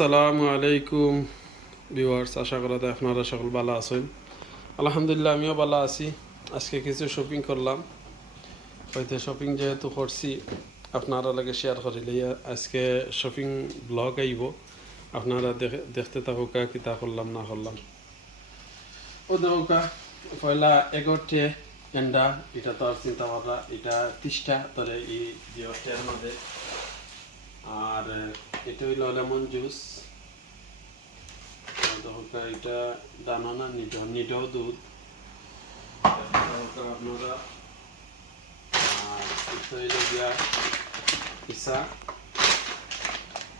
আসসালামু আলাইকুম ভিউয়ার্স, আশা করা আপনারা সকল ভালো আছেন। আলহামদুলিল্লাহ, আমিও ভালো আছি। আজকে কিছু শপিং করলাম। হয়তো শপিং যেহেতু করছি, আপনারা লাগে শেয়ার করিলে আজকে শপিং ব্লগ আইব। আপনারা দেখে- দেখতে থাকুকা কিতা করলাম, না করলাম। ও দেখুকা পয়লা এগারোটে এন্ডা এটা তো আর চিন্তা ভাবনা, এটা তিরিশটা ধরে এই মধ্যে আর এটা হইল লেমন জুস। এটা দানা না নিড নিড দুধ। আপনারা আর এটা হইল গিয়া ইসা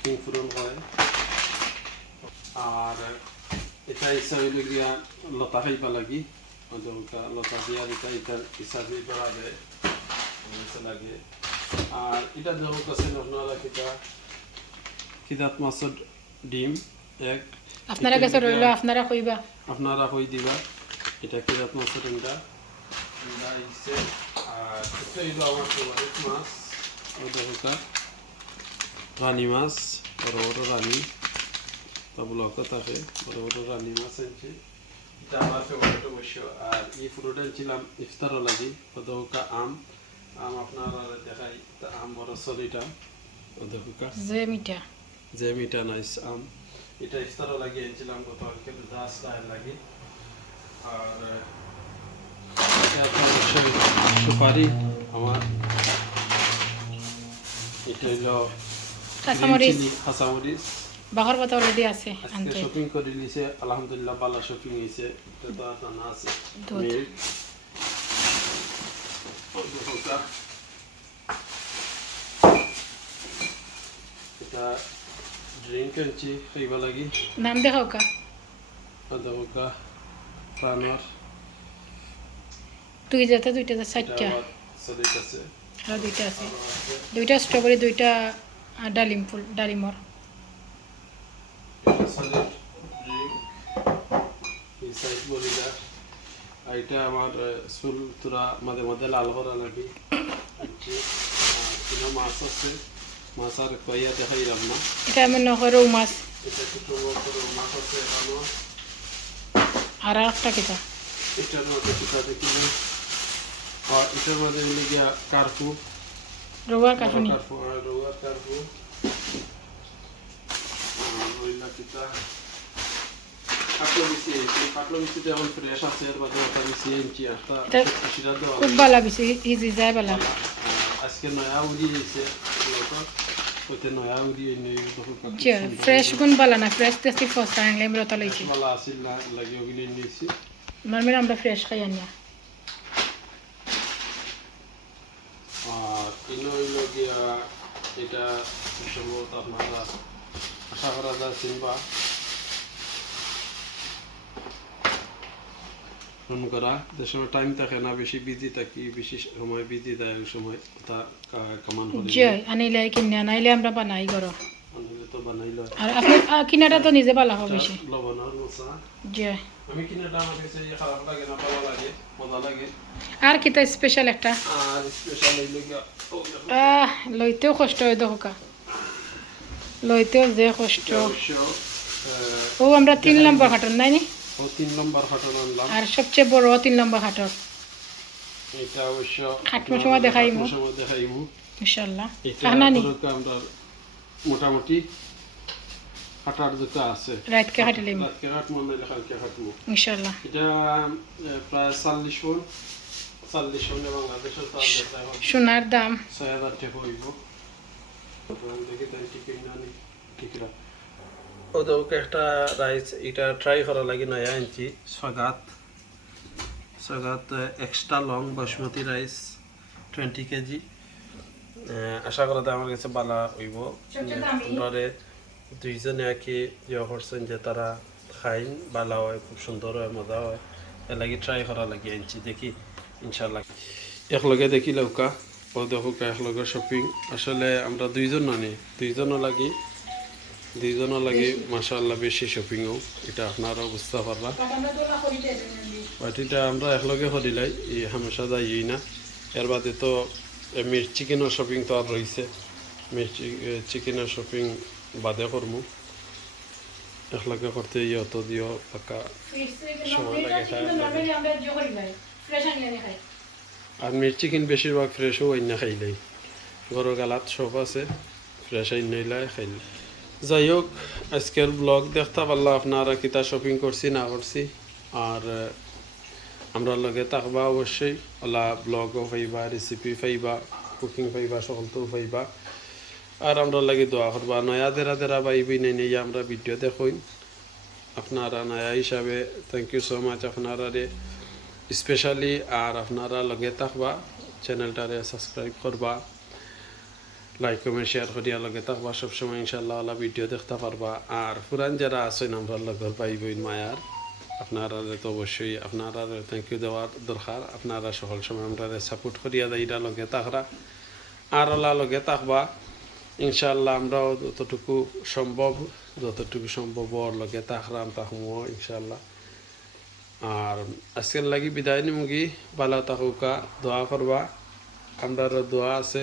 কিং ফুরন হয়। আর এটা ইসা হইল গিয়া লতা খাইবা লাগি। লতা দিয়া এটা ইসা দিয়ে যায় লাগে। আর এটা ধরো কাছে আপনারা কিতা কিতাত মাছের ডিম এক আপনারা কাছে রইল আপনারা কইবা আপনারা কই দিবা এটা কিতাত মাছের ডিমটা ডিমটা ইসে আর এটা হইল আমার ফেভারিট মাছ ওটা হইতা রানী মাছ বড় বড় রানী তা ব্লক থাকে বড় বড় রানী মাছ আনছি। এটা আমার ফেভারিট অবশ্য আর এই ফুলটা আনছিলাম ইফতারও লাগি ওটা আম। আম আপনারা দেখাই আম বড় সলিটা নাইস আম। এটা ইফতারও লাগিয়ে এনেছিলাম গতকালকে দাস রায়ের লাগে। আর সুপারি আমার। এটা হলো কাঁচামরিচ। পাতা অলরেডি আছে আজকে শপিং করে নিছে আলহামদুলিল্লাহ ভালো শপিং হয়েছে এটা তো আছে দুধ। Milk. অল্প এটা খাইবা লাগি। নাম দেখাও কা। আদাবকা প্রাণর। দুই যাতে দুইটা এটা চারটা। আছে। আর দুইটা আছে। আছে দুইটা স্ট্রবেরি দুইটা ডালিম ফুল ডালিমর। এটা আমার চুল তোরা মাঝে মাঝে লাল করা কিনা মাছ আছে। মাছ আর কইয়া দেখাইলাম না। এটা আমি নকয় রৌ মাছ। এটা ছোট বড় মাছ আছে? এখানেও আর একটা কিতা এটার মধ্যে কোথা দেখি আর এটার মধ্যে মিলে কার্পু। রৌয়ার কাঠুনি কার্পু আর রোয়ার কার্পু রইলা এখন খুব ইজি যায় বালা। আজকে নয়া উড়ি দিয়েছে টেস্টি ফসা আনলে আমি রতা লইছি ভালো আসিল না নিয়েছি নর্মালি আমরা ফ্রেশ খাই আনিয়া আর ইনো হইল গিয়া এটা সম্ভবত আপনারা আশা করা যায় চিনবা ফোন করা যে সময় টাইম থাকে না বেশি বিজি থাকি বেশি সময় বিজি দেয় ওই সময় তা কামান যে আনিলে কিনে আনাইলে আমরা বানাই করো আনলে তো বানাইল। আর আপনি কিনাটা তো নিজে বালা হবে বেশি লবণের মশা যে আমি কিনাটা আমার কাছে খারাপ লাগে না ভালো লাগে মজা লাগে। আর কিতা স্পেশাল একটা। আর স্পেশাল হইল গিয়া আহ লইতেও কষ্ট হয় দেখা লইতেও যে কষ্ট। ও আমরা তিন নম্বর হাটর নাই নি? ও তিন নম্বর আনলাম আর সবচেয়ে বড় তিন নম্বর হাটর এটা অবশ্য খাটমোর সময় দেখাইমু। সময় দেখাইমু। ইনশাল্লাহ এটা আমরা মোটামুটি হাঁটার যেটা আছে রাতকে হাঁটিলিম রাতকে হাঁটবো না কালকে ইনশাল্লাহ এটা প্রায় চাল্লিশ ফোন চাল্লিশ ফোনে বাংলাদেশের সোনার দাম। ছয় হাজার টাকা হইব। দেখি তাই টিকিট না নি টিকিট ওদেরকে একটা রাইস এটা ট্রাই করা লাগে নয়া আনছি। সগাত সগাত extra long basmati rice twenty kg আশা করা আমার কাছে ভালো হইব। সবচেয়ে দুইজনে আর কি ইয়ে করছেন যে তারা খাইন ভালো হয় খুব সুন্দর হয় মজা হয়। এর লাগি ট্রাই করা লাগে আনছি দেখি ইনশাল্লাহ একলগে দেখি লৌকা। ও দেখুকা একলগে শপিং আসলে আমরা দুইজন নানি দুইজনও লাগি। দুইজনও লাগি মাশাআল্লাহ বেশি শপিংও এটা আপনারাও বুঝতে পারবা। আমরা একলগে করিলাই এই হামেশা যাই না। এর বাদে তো মির চিকেনের শপিং তো আর রয়েছে মির চিকেনের শপিং বাদে করমু। একলগে করতে ইয়ে অত দিও, পাকা সময় লাগে আর মির্চি চিকেন বেশিরভাগ ফ্রেশও অন্য খাইলাই গরু গালাত সব আছে ফ্রেশ আইন নইলাই খাইলে যাই হোক আজকের ব্লগ দেখতে পারলাম আপনারা কিতা শপিং করছি না করছি। আর আমরা লগে থাকবা অবশ্যই। ওলা ব্লগও পাইবা রেসিপি পাইবা কুকিং পাইবা সকলতো পাইবা। আর আমরা লাগে দোয়া করবা, নয়া দেরা দেরা পাইবি নাই নিয়ে আমরা ভিডিও দেখুন। আপনারা নয়া হিসাবে থ্যাংক ইউ সো মাচ আপনারা রে স্পেশালি আর আপনারা লগে থাকবা চ্যানেলটারে সাবস্ক্রাইব করবা। লাইক কমেন্ট শেয়ার করিয়া লগে থাকবা সবসময় ইনশাল্লাহ আল্লাহ ভিডিও দেখতে পারবা আর পুরান যারা আছেন আমরা লগর পাই বইন মায়ার আপনারা তো অবশ্যই আপনারা থ্যাংক ইউ দেওয়ার দরকার আপনারা সকল সময় আমরা সাপোর্ট করিয়া দেয়টা লগে থাকরা আর আল্লাহ লগে থাকবা ইনশাল্লাহ আমরাও যতটুকু সম্ভব যতটুকু সম্ভব ওর লগে থাকরাম তাহমো ইনশাল্লাহ আর আজকের লাগি বিদায় নিমুগি ভালো থাকুকা দোয়া করবা আমরা দোয়া আছে